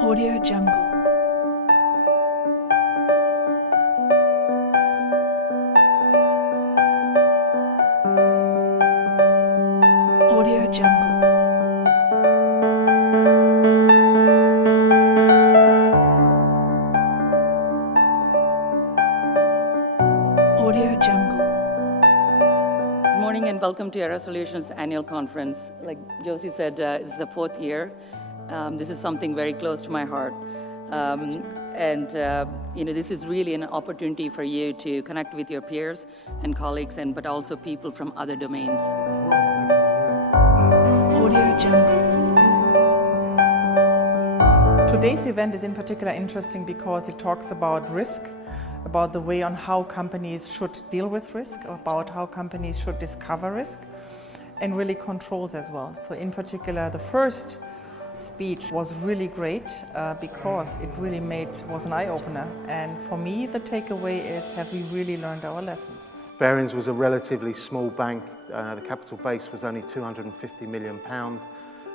Audio Jungle. Audio Jungle. Audio Jungle. Good morning and welcome to Yerra Solutions annual conference. Like Josie said, this is the fourth year. This is something very close to my heart. This is really an opportunity for you to connect with your peers and colleagues, but also people from other domains. Audio Jungle. Today's event is in particular interesting because it talks about risk, about the way on how companies should deal with risk, about how companies should discover risk, and really controls as well. So in particular, the first speech was really great because it really was an eye-opener. And for me, the takeaway is, have we really learned our lessons? Barings was a relatively small bank. The capital base was only £250 million.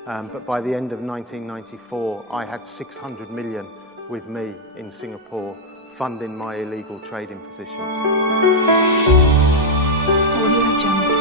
But by the end of 1994, I had 600 million with me in Singapore, funding my illegal trading positions. Audio Jungle.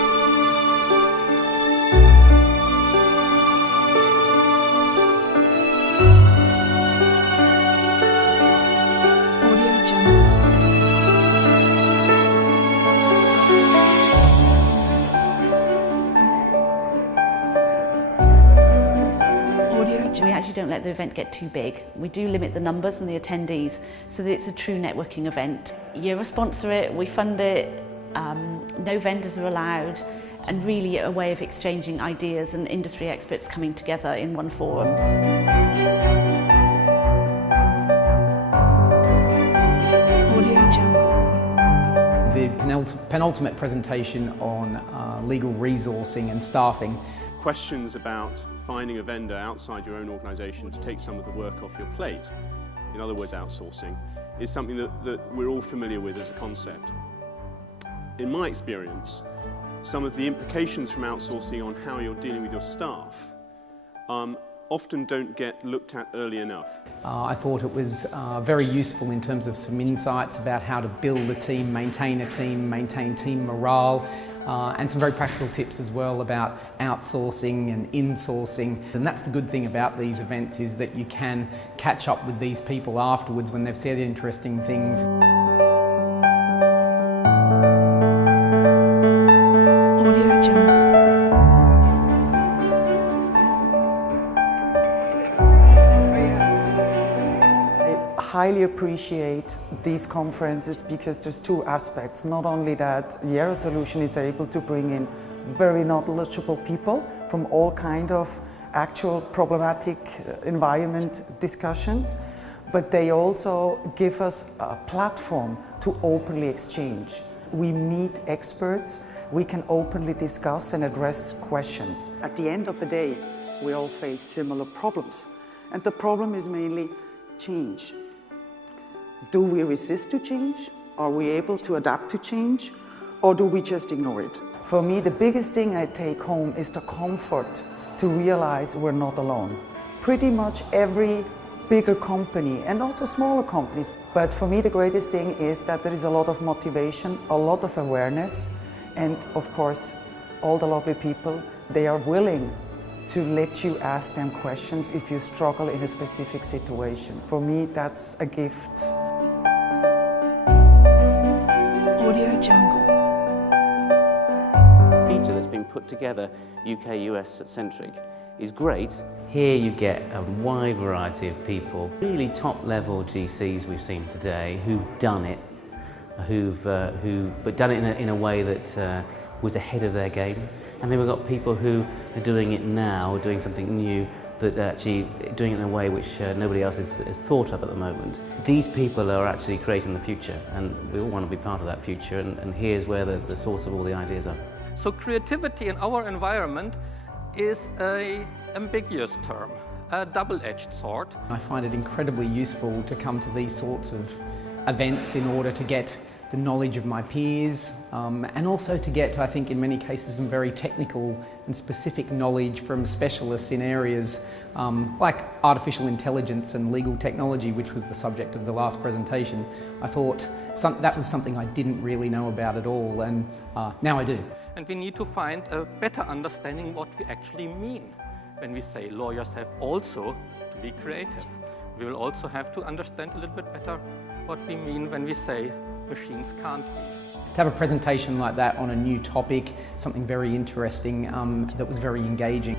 We actually don't let the event get too big. We do limit the numbers and the attendees so that it's a true networking event. Yerra sponsor it, we fund it, no vendors are allowed, and really a way of exchanging ideas and industry experts coming together in one forum. Audio Jungle. The penultimate presentation on legal resourcing and staffing. Questions about finding a vendor outside your own organisation to take some of the work off your plate, in other words outsourcing, is something that we're all familiar with as a concept. In my experience, some of the implications from outsourcing on how you're dealing with your staff often don't get looked at early enough. I thought it was very useful in terms of some insights about how to build a team, maintain team morale, and some very practical tips as well about outsourcing and insourcing. And that's the good thing about these events, is that you can catch up with these people afterwards when they've said interesting things. Audio Jungle. I highly appreciate these conferences because there's two aspects. Not only that Yerra Solution is able to bring in very knowledgeable people from all kind of actual problematic environment discussions, but they also give us a platform to openly exchange. We meet experts, we can openly discuss and address questions. At the end of the day, we all face similar problems, and the problem is mainly change. Do we resist to change? Are we able to adapt to change? Or do we just ignore it? For me, the biggest thing I take home is the comfort to realize we're not alone. Pretty much every bigger company and also smaller companies. But for me, the greatest thing is that there is a lot of motivation, a lot of awareness, and of course, all the lovely people, they are willing to let you ask them questions if you struggle in a specific situation. For me, that's a gift. Audio Jungle. Data that's been put together, UK, US centric, is great. Here you get a wide variety of people, really top level GCs we've seen today who've done it, but done it in a way that was ahead of their game. And then we've got people who are doing it now, doing something new, that are actually doing it in a way which nobody else is thought of at the moment. These people are actually creating the future, and we all want to be part of that future, and here's where the source of all the ideas are. So creativity in our environment is an ambiguous term, a double-edged sword. I find it incredibly useful to come to these sorts of events in order to get the knowledge of my peers, and also to get, I think in many cases, some very technical and specific knowledge from specialists in areas like artificial intelligence and legal technology, which was the subject of the last presentation. I thought that was something I didn't really know about at all, and now I do. And we need to find a better understanding what we actually mean when we say lawyers have also to be creative. We will also have to understand a little bit better what we mean when we say machines can't be. To have a presentation like that on a new topic, something very interesting, that was very engaging.